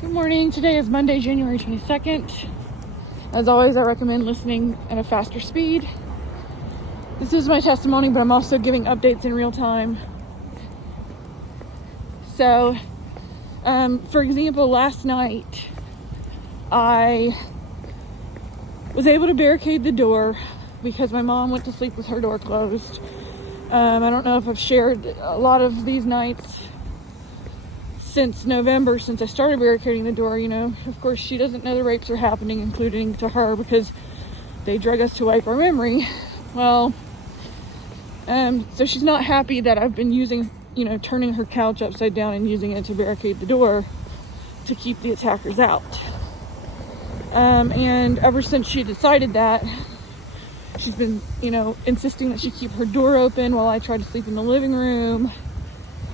Good morning. Today is Monday, January 22nd. As always, I recommend listening at a faster speed. This is my testimony, but I'm also giving updates in real time. So, for example, last night, I was able to barricade the door because my mom went to sleep with her door closed. I don't know if I've shared a lot of these nights since November, since I started barricading the door. Of course, she doesn't know the rapes are happening, including to her, because they drug us to wipe our memory. Well, so she's not happy that I've been using, turning her couch upside down and using it to barricade the door to keep the attackers out. And ever since she decided that, she's been, insisting that she keep her door open while I try to sleep in the living room.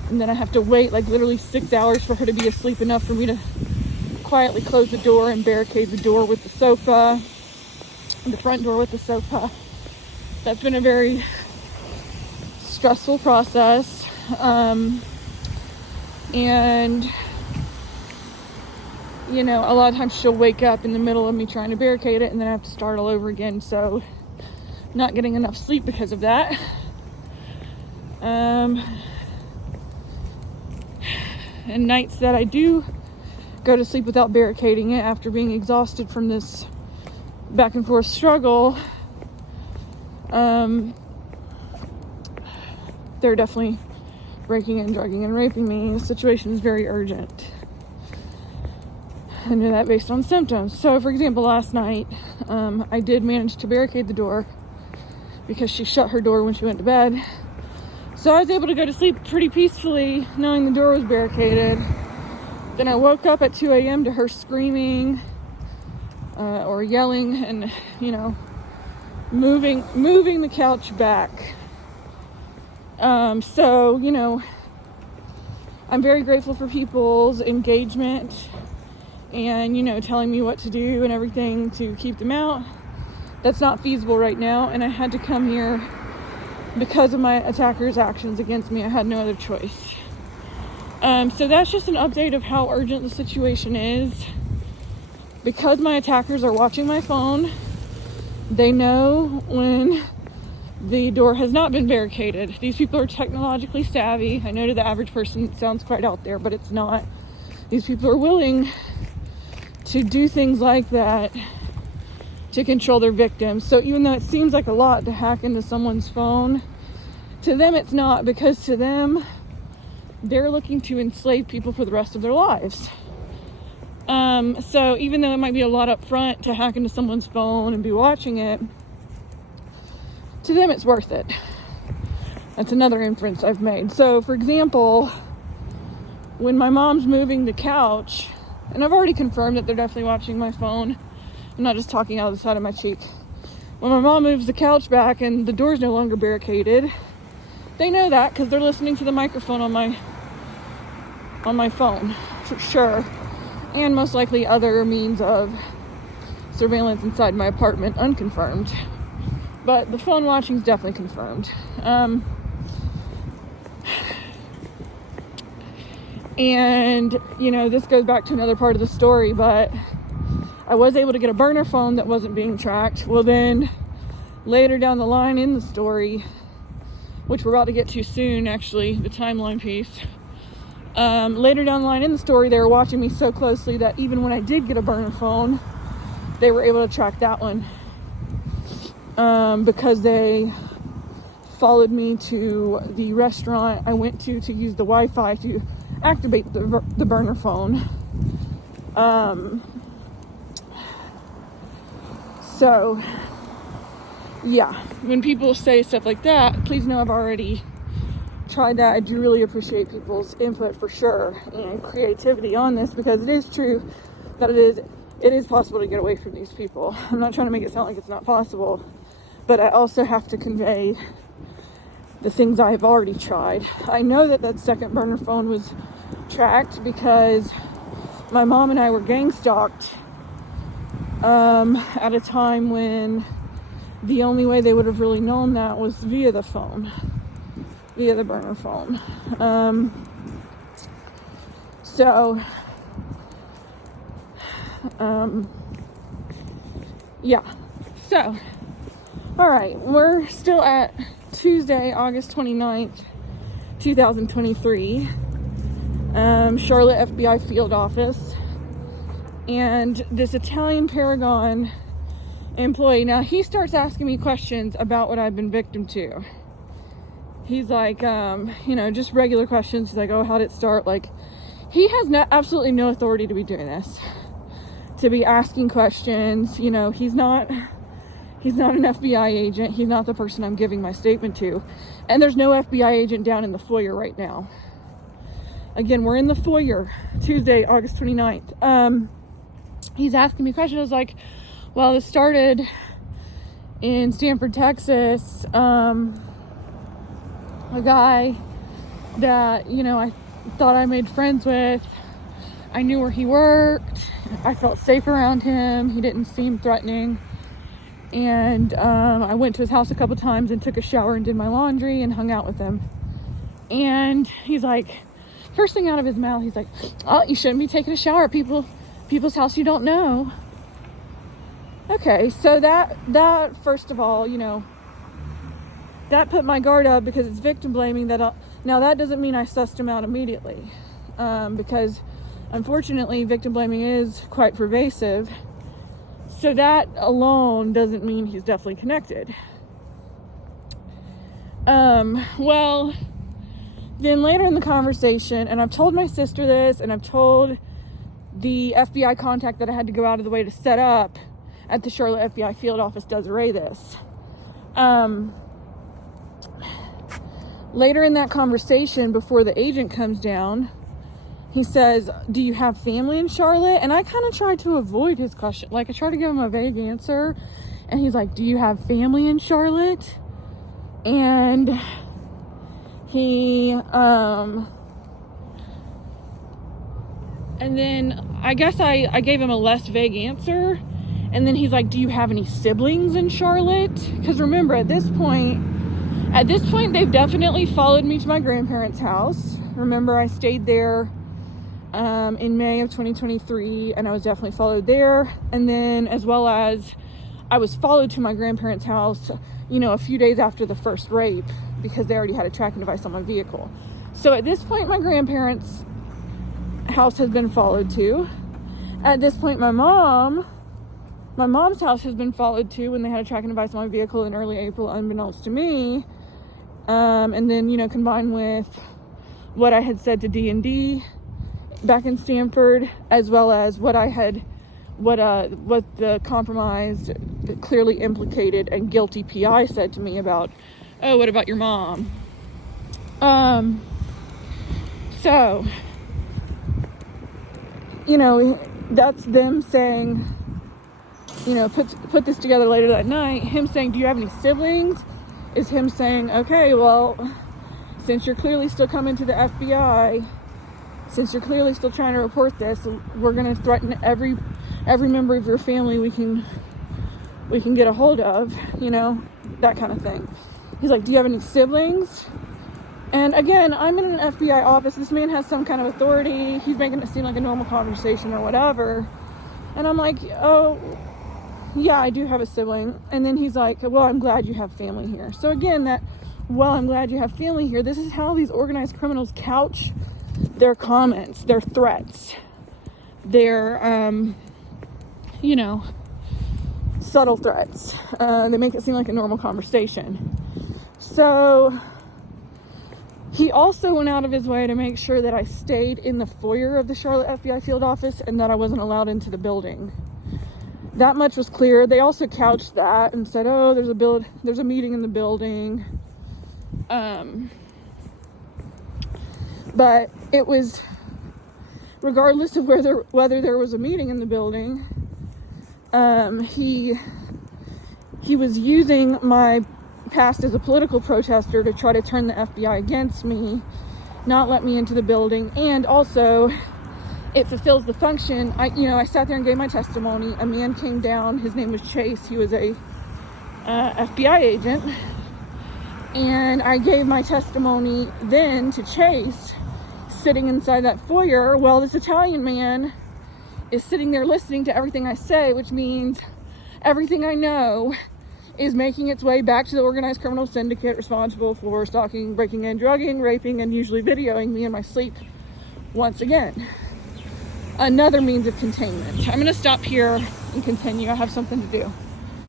And then I have to wait literally 6 hours for her to be asleep enough for me to quietly close the door and barricade the door with the sofa, the front door with the sofa. That's been a very stressful process. And, a lot of times she'll wake up in the middle of me trying to barricade it, and then I have to start all over again. So not getting enough sleep because of that. And nights that I do go to sleep without barricading it after being exhausted from this back and forth struggle, they're definitely breaking in, drugging, and raping me. The situation is very urgent. I knew that based on symptoms. So, for example, last night, I did manage to barricade the door because she shut her door when she went to bed. So I was able to go to sleep pretty peacefully, knowing the door was barricaded. Then I woke up at 2 a.m. to her screaming or yelling and, moving the couch back. So, I'm very grateful for people's engagement and, telling me what to do and everything to keep them out. That's not feasible right now, and I had to come here because of my attackers' actions against me. I had no other choice. So that's just an update of how urgent the situation is. Because my attackers are watching my phone, they know when the door has not been barricaded. These people are technologically savvy. I know to the average person it sounds quite out there, but it's not. These people are willing to do things like that to control their victims. So even though it seems like a lot to hack into someone's phone, to them it's not, because to them, they're looking to enslave people for the rest of their lives. So even though it might be a lot up front to hack into someone's phone and be watching it, to them it's worth it. That's another inference I've made. So for example, when my mom's moving the couch, and I've already confirmed that they're definitely watching my phone, I'm not just talking out of the side of my cheek. When my mom moves the couch back and the door's no longer barricaded, they know that because they're listening to the microphone on my phone, for sure. And most likely other means of surveillance inside my apartment, unconfirmed. But the phone watching is definitely confirmed. And, this goes back to another part of the story, but I was able to get a burner phone that wasn't being tracked. Well, then later down the line in the story, which we're about to get to soon, actually, the timeline piece. Later down the line in the story, they were watching me so closely that even when I did get a burner phone, they were able to track that one. Because they followed me to the restaurant I went to use the Wi-Fi to activate the burner phone. So, yeah, when people say stuff like that, please know I've already tried that. I do really appreciate people's input for sure and creativity on this, because it is true that it is possible to get away from these people. I'm not trying to make it sound like it's not possible, but I also have to convey the things I've already tried. I know that second burner phone was tracked because my mom and I were gang stalked at a time when the only way they would have really known that was via the burner phone. So Yeah. So, all right, we're still at Tuesday, August 29th, 2023, Charlotte FBI field office, and this Italian Paragon employee, now he starts asking me questions about what I've been victim to. He's like, just regular questions. He's like, oh, how did it start? Like, he has absolutely no authority to be doing this, to be asking questions. He's not an FBI agent. He's not the person I'm giving my statement to. And there's no FBI agent down in the foyer right now. Again, we're in the foyer, Tuesday, August 29th. He's asking me questions. I was like, well, this started in Stanford, Texas. A guy that, I thought I made friends with. I knew where he worked. I felt safe around him. He didn't seem threatening. And I went to his house a couple times and took a shower and did my laundry and hung out with him. And he's like, first thing out of his mouth, he's like, oh, you shouldn't be taking a shower at people's house you don't know. Okay, so that first of all, that put my guard up, because it's victim blaming. Now that doesn't mean I sussed him out immediately, because unfortunately victim blaming is quite pervasive. So that alone doesn't mean he's definitely connected. Well, then later in the conversation, and I've told my sister this, and I've told the FBI contact that I had to go out of the way to set up at the Charlotte FBI field office, Desiree, this. Later in that conversation, before the agent comes down, he says, do you have family in Charlotte? And I kind of tried to avoid his question. Like, I tried to give him a vague answer. And he's like, do you have family in Charlotte? And he, and then I guess I gave him a less vague answer. And then he's like, do you have any siblings in Charlotte? Because remember, at this point, they've definitely followed me to my grandparents' house. Remember, I stayed there in May of 2023, and I was definitely followed there. And then, as well as, I was followed to my grandparents' house, a few days after the first rape, because they already had a tracking device on my vehicle. So at this point, my grandparents' house has been followed to. At this point, my mom's house has been followed to when they had a tracking device on my vehicle in early April, unbeknownst to me. And then, combined with what I had said to D&D back in Stanford, as well as what the compromised, clearly implicated and guilty PI said to me about, oh, what about your mom? So, that's them saying, put this together later that night. Him saying, do you have any siblings? Is him saying, okay, well, since you're clearly still coming to the FBI, since you're clearly still trying to report this, we're going to threaten every member of your family we can get a hold of, that kind of thing. He's like, do you have any siblings? And again, I'm in an FBI office. This man has some kind of authority. He's making it seem like a normal conversation or whatever. And I'm like, oh, yeah, I do have a sibling. And then he's like, well, I'm glad you have family here. So again, I'm glad you have family here. This is how these organized criminals couch their comments, their threats, their, subtle threats. They make it seem like a normal conversation. So he also went out of his way to make sure that I stayed in the foyer of the Charlotte FBI field office and that I wasn't allowed into the building. That much was clear. They also couched that and said, oh, there's a meeting in the building. But it was, regardless of whether there was a meeting in the building, he was using my past as a political protester to try to turn the FBI against me, not let me into the building. And also, it fulfills the function. I sat there and gave my testimony. A man came down. His name was Chase. He was a FBI agent. And I gave my testimony then to Chase, sitting inside that foyer. Well, this Italian man is sitting there listening to everything I say, which means everything I know is making its way back to the organized criminal syndicate responsible for stalking, breaking in, drugging, raping, and usually videoing me in my sleep once again. Another means of containment. I'm going to stop here and continue. I have something to do.